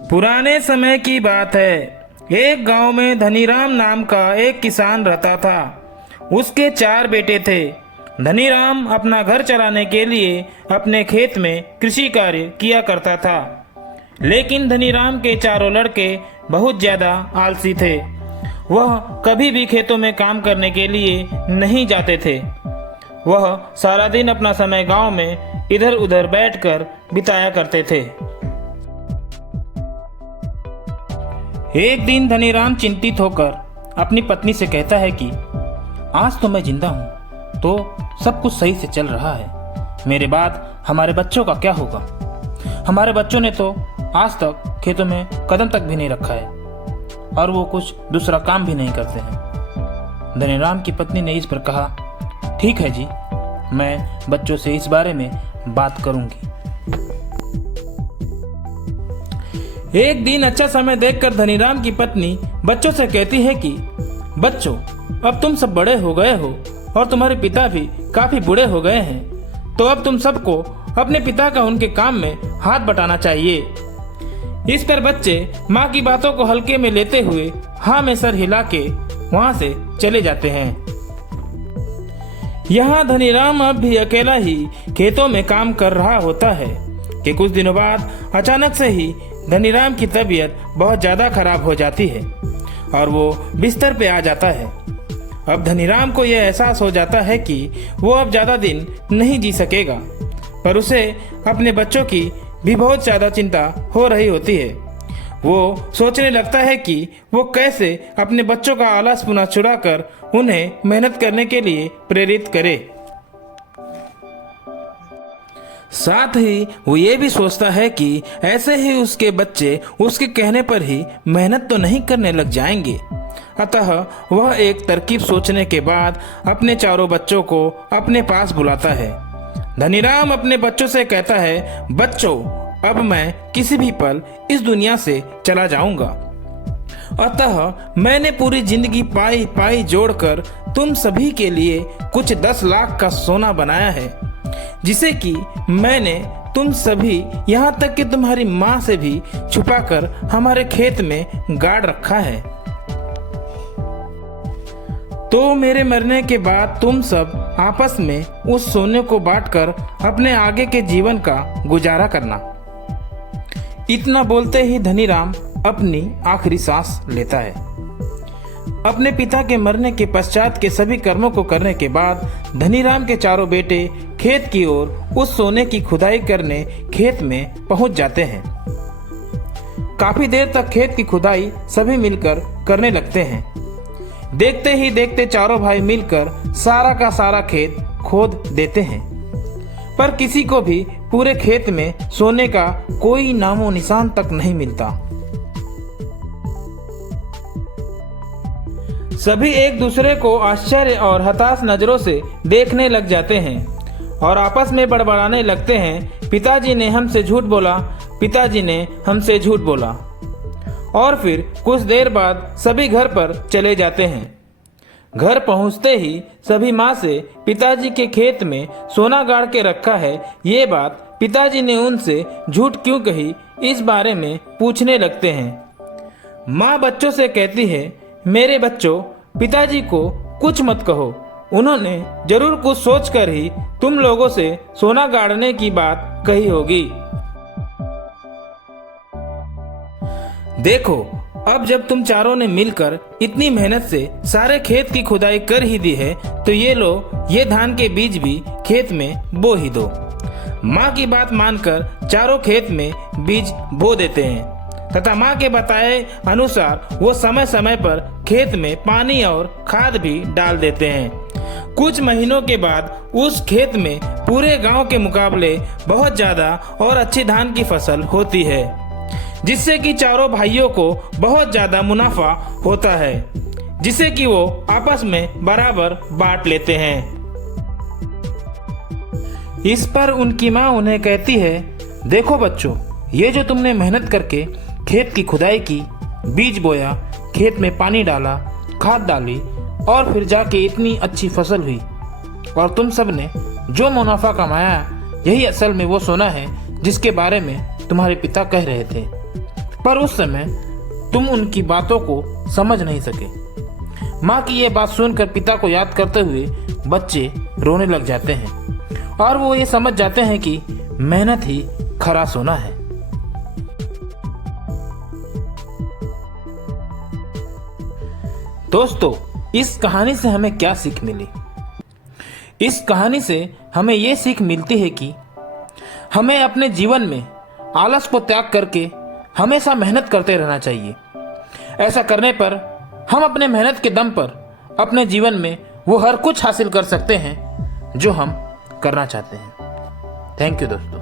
पुराने समय की बात है। एक गांव में धनीराम नाम का एक किसान रहता था। उसके 4 बेटे थे। धनीराम अपना घर चलाने के लिए अपने खेत में कृषि कार्य किया करता था। लेकिन धनीराम के चारों लड़के बहुत ज़्यादा आलसी थे। वह कभी भी खेतों में काम करने के लिए नहीं जाते थे। वह सारा दिन अपना समय गांव में इधर उधर बैठकर बिताया करते थे। एक दिन धनीराम चिंतित होकर अपनी पत्नी से कहता है कि आज तो मैं जिंदा हूँ तो सब कुछ सही से चल रहा है। मेरे बाद हमारे बच्चों का क्या होगा? हमारे बच्चों ने तो आज तक खेतों में कदम तक भी नहीं रखा है और वो कुछ दूसरा काम भी नहीं करते हैं। धनीराम की पत्नी ने इस पर कहा, ठीक है जी, मैं बच्चों से इस बारे में बात करूंगी। एक दिन अच्छा समय देखकर धनीराम की पत्नी बच्चों से कहती है कि बच्चों, अब तुम सब बड़े हो गए हो और तुम्हारे पिता भी काफी बूढ़े हो गए हैं, तो अब तुम सबको अपने पिता का उनके काम में हाथ बटाना चाहिए। इस पर बच्चे माँ की बातों को हल्के में लेते हुए हाँ में सर हिला के वहां से चले जाते हैं। यहाँ धनीराम अब भी अकेला ही खेतों में काम कर रहा होता है कि कुछ दिनों बाद अचानक से ही धनीराम की तबीयत बहुत ज़्यादा खराब हो जाती है और वो बिस्तर पे आ जाता है। अब धनीराम को यह एहसास हो जाता है कि वो अब ज़्यादा दिन नहीं जी सकेगा, पर उसे अपने बच्चों की भी बहुत ज़्यादा चिंता हो रही होती है। वो सोचने लगता है कि वो कैसे अपने बच्चों का आलस पुनः छुड़ाकर उन्हें मेहनत करने के लिए प्रेरित करे। साथ ही वो ये भी सोचता है कि ऐसे ही उसके बच्चे उसके कहने पर ही मेहनत तो नहीं करने लग जाएंगे। अतः वह एक तरकीब सोचने के बाद अपने चारों बच्चों को अपने पास बुलाता है। धनीराम अपने बच्चों से कहता है, बच्चों, अब मैं किसी भी पल इस दुनिया से चला जाऊंगा, अतः मैंने पूरी जिंदगी पाई पाई जोड़कर तुम सभी के लिए कुछ 10 लाख का सोना बनाया है, जिसे कि मैंने तुम सभी यहाँ तक कि तुम्हारी माँ से भी छुपाकर हमारे खेत में गाड़ रखा है। तो मेरे मरने के बाद तुम सब आपस में उस सोने को बांटकर अपने आगे के जीवन का गुजारा करना। इतना बोलते ही धनीराम अपनी आखिरी सांस लेता है। अपने पिता के मरने के पश्चात के सभी कर्मों को करने के बाद धनीराम के चारों बेटे खेत की ओर उस सोने की खुदाई करने खेत में पहुंच जाते हैं। काफी देर तक खेत की खुदाई सभी मिलकर करने लगते हैं। देखते ही देखते चारों भाई मिलकर सारा का सारा खेत खोद देते हैं, पर किसी को भी पूरे खेत में सोने का कोई नामो निशान तक नहीं मिलता। सभी एक दूसरे को आश्चर्य और हताश नजरों से देखने लग जाते हैं और आपस में बड़बड़ाने लगते हैं, पिताजी ने हमसे झूठ बोला, पिताजी ने हमसे झूठ बोला। और फिर कुछ देर बाद सभी घर पर चले जाते हैं। घर पहुंचते ही सभी माँ से पिताजी के खेत में सोना गाड़ के रखा है ये बात पिताजी ने उनसे झूठ क्यों कही, इस बारे में पूछने लगते हैं। माँ बच्चों से कहती है, मेरे बच्चों, पिताजी को कुछ मत कहो, उन्होंने जरूर कुछ सोचकर ही तुम लोगों से सोना गाड़ने की बात कही होगी। देखो, अब जब तुम चारों ने मिलकर इतनी मेहनत से सारे खेत की खुदाई कर ही दी है, तो ये लो, ये धान के बीज भी खेत में बो ही दो। माँ की बात मानकर चारों खेत में बीज बो देते हैं तथा माँ के बताए अनुसार वो समय समय पर खेत में पानी और खाद भी डाल देते हैं। कुछ महीनों के बाद उस खेत में पूरे गांव के मुकाबले बहुत ज्यादा और अच्छी धान की फसल होती है, जिससे कि चारों भाइयों को बहुत ज्यादा मुनाफा होता है, जिसे कि वो आपस में बराबर बांट लेते हैं। इस पर उनकी माँ उन्हें कहती है, देखो बच्चों, ये जो तुमने मेहनत करके खेत की खुदाई की, बीज बोया, खेत में पानी डाला, खाद डाली और फिर जाके इतनी अच्छी फसल हुई, और तुम सब ने जो मुनाफा कमाया, यही असल में वो सोना है जिसके बारे में तुम्हारे पिता कह रहे थे। पर उस समय तुम उनकी बातों को समझ नहीं सके। माँ की यह बात सुनकर पिता को याद करते हुए बच्चे रोने लग जाते हैं और वो ये समझ जाते हैं कि मेहनत ही खरा सोना है। दोस्तों, इस कहानी से हमें क्या सीख मिली? इस कहानी से हमें यह सीख मिलती है कि हमें अपने जीवन में आलस को त्याग करके हमेशा मेहनत करते रहना चाहिए। ऐसा करने पर हम अपने मेहनत के दम पर अपने जीवन में वो हर कुछ हासिल कर सकते हैं जो हम करना चाहते हैं। थैंक यू दोस्तों।